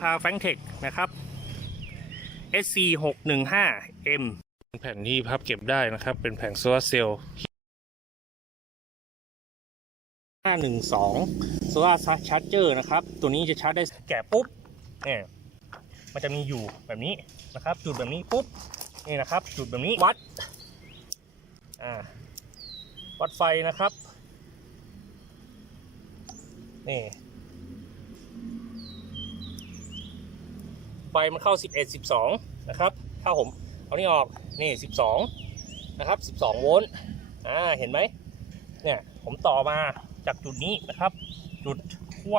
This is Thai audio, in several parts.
พาแฟงเทคนะครับ SC 6 1 5 M แผ่นที่พับเก็บได้นะครับ เป็นแผงโซลาร์เซลล์512โซลาร์ชาร์จเจอร์นะครับ ตัวนี้จะชาร์จได้แกะปุ๊บเนี่ยมันจะมีอยู่แบบนี้นะครับ จุดแบบนี้ปุ๊บนี่นะครับ จุดแบบนี้วัดอ่าวัดไฟนะครับนี่ มันเข้า 11 12 นะครับ ถ้าผมเอานี่ออก นี่ 12 นะครับ 12 โวลต์ อ่า เห็นไหม เนี่ย ผมต่อมาจากจุดนี้นะครับ จุดขั้ว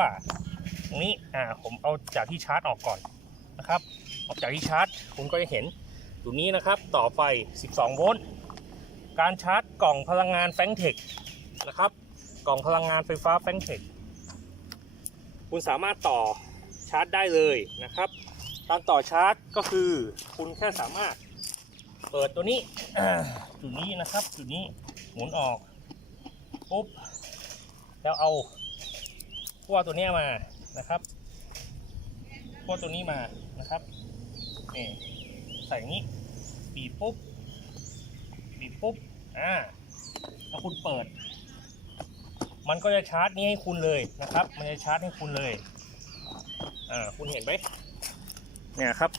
ตรงนี้ อ่า ผมเอาจากที่ชาร์จออกก่อนนะครับ ออกจากที่ชาร์จ คุณก็จะเห็นจุดนี้นะครับ ต่อไฟ 12 โวลต์ การชาร์จกล่องพลังงานแฟงเทคนะครับ กล่องพลังงานไฟฟ้าแฟงเทคคุณสามารถต่อชาร์จได้เลยนะครับ การต่อชาร์จก็คือคุณแค่สามารถ เปิดตัวนี้จุดนี้นะครับ จุดนี้หมุนออกปุ๊บแล้วเอาขั้วตัวนี้มานะครับขั้วตัวนี้มานะครับนี่ใส่อย่างนี้บีบปุ๊บบีบปุ๊บอ่าแล้วคุณเปิด มันก็จะชาร์จนี้ให้คุณเลยนะครับ มันจะชาร์จให้คุณเลยอ่าคุณเห็นไหม เนี่ยครับ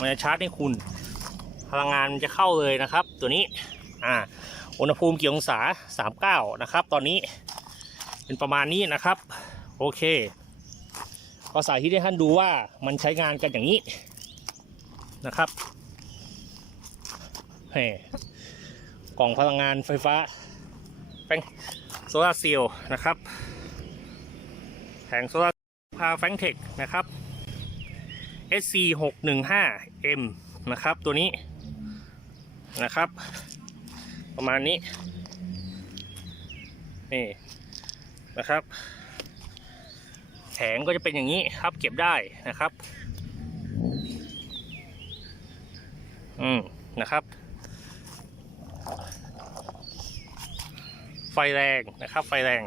มันจะชาร์จให้คุณ พลังงานมันจะเข้าเลยนะครับ ตัวนี้อ่าอุณหภูมิกี่องศา 39 นะครับ ตอนนี้เป็นประมาณนี้นะครับ โอเคก็สาธิตให้ท่านดูว่ามันใช้งานกันอย่างนี้นะครับเฮ้กล่องพลังงานไฟฟ้าแฟงโซลาร์เซลล์นะครับ แผงโซลาร์พาแฟงเทคนะครับ SC 6 1 5 M นะครับตัวนี้นะครับ ประมาณนี้ นี่นะครับแผงก็จะเป็นอย่างนี้ครับเก็บได้นะครับ อืมนะครับ ไฟแรงนะครับ ไฟแรง